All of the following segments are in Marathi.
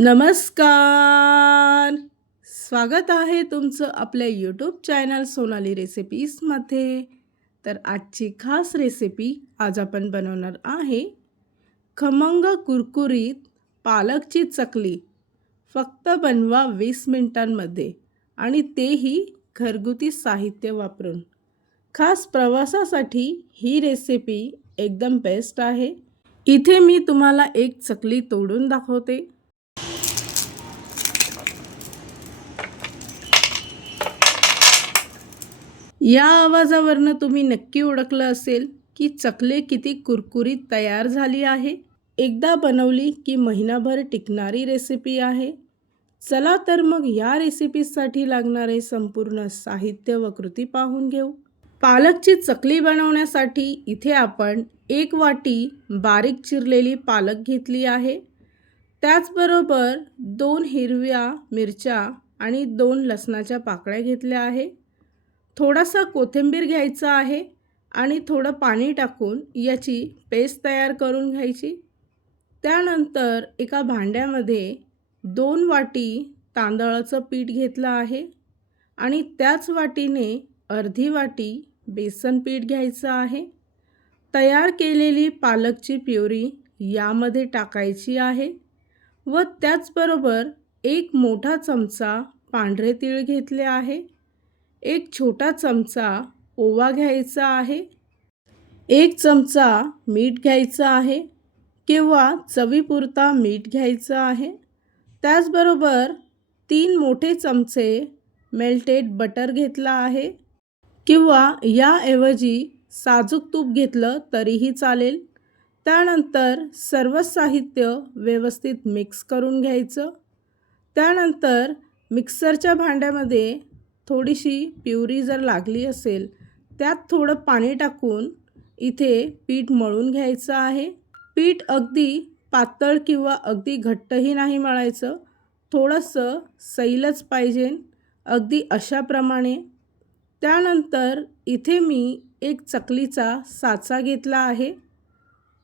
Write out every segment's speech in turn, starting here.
नमस्कार! स्वागत आहे तुमचं आपल्या यूट्यूब चॅनल सोनाली रेसिपीजमध्ये तर आजची खास रेसिपी आज आपण बनवणार आहे. खमंग कुरकुरीत पालकची चकली. फक्त बनवा वीस मिनिटांमध्ये आणि तेही घरगुती साहित्य वापरून. खास प्रवासासाठी ही रेसिपी एकदम बेस्ट आहे. इथे मी तुम्हाला एक चकली तोडून दाखवते. या आवाजावरनं तुम्ही नक्की ओळखलं असेल की चकले किती कुरकुरीत तयार झाली आहे. एकदा बनवली की महिनाभर टिकणारी रेसिपी आहे. चला तर मग या रेसिपीसाठी लागणारे संपूर्ण साहित्य व कृती पाहून घेऊ. पालकची चकली बनवण्यासाठी इथे आपण एक वाटी बारीक चिरलेली पालक घेतली आहे. त्याचबरोबर दोन हिरव्या मिरच्या आणि दोन लसणाच्या पाकळ्या घेतल्या आहे. थोडासा कोथिंबीर घ्यायचा आहे आणि थोडं पाणी टाकून याची पेस्ट तयार करून घ्यायची. त्यानंतर एका भांड्यामध्ये दोन वाटी तांदळाचं पीठ घेतलं आहे आणि त्याच वाटीने अर्धी वाटी बेसन पीठ घ्यायचं आहे. तयार केलेली पालकची प्युरी यामध्ये टाकायची आहे व त्याचबरोबर एक मोठा चमचा पांढरे तीळ घेतले आहे. एक छोटा चमचा ओवा घ्यायचा आहे. एक चमचा मीठ घ्यायचं आहे किंवा चवीपुरता मीठ घ्यायचं आहे. त्याचबरोबर तीन मोठे चमचे मेल्टेड बटर घेतला आहे किंवा याऐवजी साजूक तूप घेतलं तरीही चालेल. त्यानंतर सर्व साहित्य व्यवस्थित मिक्स करून घ्यायचं. त्यानंतर मिक्सरच्या भांड्यामध्ये थोडीशी प्युरी जर लागली असेल त्यात थोडं पाणी टाकून इथे पीठ मळून घ्यायचं आहे. पीठ अगदी पातळ किंवा अगदी घट्टही नाही मळायचं. थोडंसं सैलच पाहिजे अगदी अशाप्रमाणे. त्यानंतर इथे मी एक चकलीचा साचा घेतला आहे.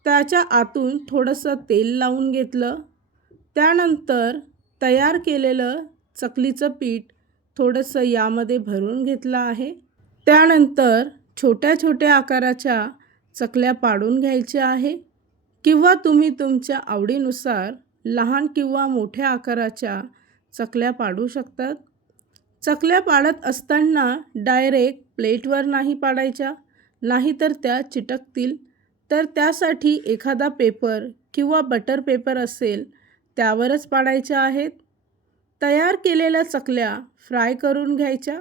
त्याच्या आतून थोडंसं तेल लावून घेतलं. त्यानंतर तयार केलेलं चकलीचं पीठ थोडंसं यामध्ये भरून घेतलं आहे. त्यानंतर छोट्या छोट्या आकाराच्या चकल्या पाडून घ्यायच्या आहे. किंवा तुम्ही तुमच्या आवडीनुसार लहान किंवा मोठ्या आकाराच्या चकल्या पाडू शकतात. चकल्या पाडत असताना डायरेक्ट प्लेटवर नाही पाडायच्या नाहीतर त्या चिटकतील. तर त्यासाठी एखादा पेपर किंवा बटर पेपर असेल त्यावरच पाडायच्या आहेत. तयार केलेल्या चकल्या फ्राय करून घ्यायच्या.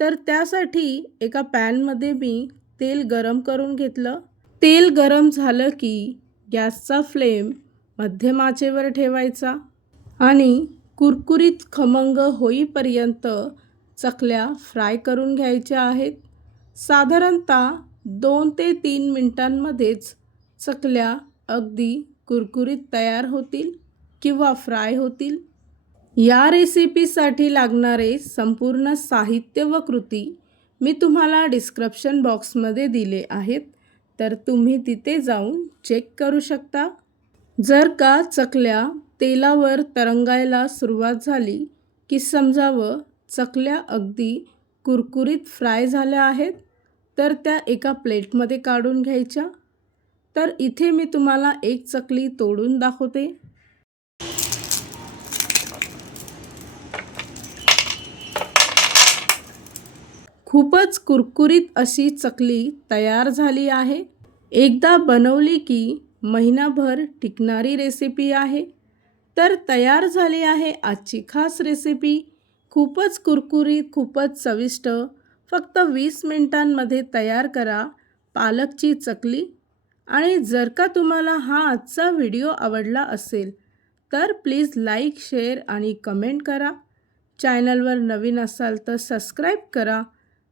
तर त्यासाठी एका पॅनमध्ये मी तेल गरम करून घेतलं. तेल गरम झालं की गॅसचा फ्लेम मध्यमाचेवर ठेवायचा आणि कुरकुरीत खमंग होईपर्यंत चकल्या फ्राय करून घ्यायच्या आहेत. साधारणतः दोन ते तीन मिनटांमध्येच चकल्या अगदी कुरकुरीत तयार होतील किंवा फ्राय होतील. या रेसिपीसाठी लागणारे संपूर्ण साहित्य व कृती मी तुम्हाला डिस्क्रिप्शन बॉक्समध्ये दिले आहेत. तर तुम्ही तिथे जाऊन चेक करू शकता. जर का चकल्या तेलावर तरंगायला सुरुवात झाली की समजावं चकल्या अगदी कुरकुरीत फ्राय झाल्या आहेत तर त्या एका प्लेटमध्ये काढून घ्यायच्या. तर इथे मी तुम्हाला एक चकली तोडून दाखवते. खूपच कुरकुरीत अशी चकली तयार झाली आहे. एकदा बनवली की महिनाभर टिकणारी रेसिपी आहे. तर तयार झाली आहे आजची खास रेसिपी. खूपच कुरकुरीत खूपच चविष्ट फक्त वीस मिनिटांमध्ये तयार करा पालकची चकली. आणि जर का तुम्हाला हा आजचा व्हिडिओ आवडला असेल तर प्लीज लाईक शेअर आणि कमेंट करा. चॅनलवर नवीन असाल तर सबस्क्राईब करा.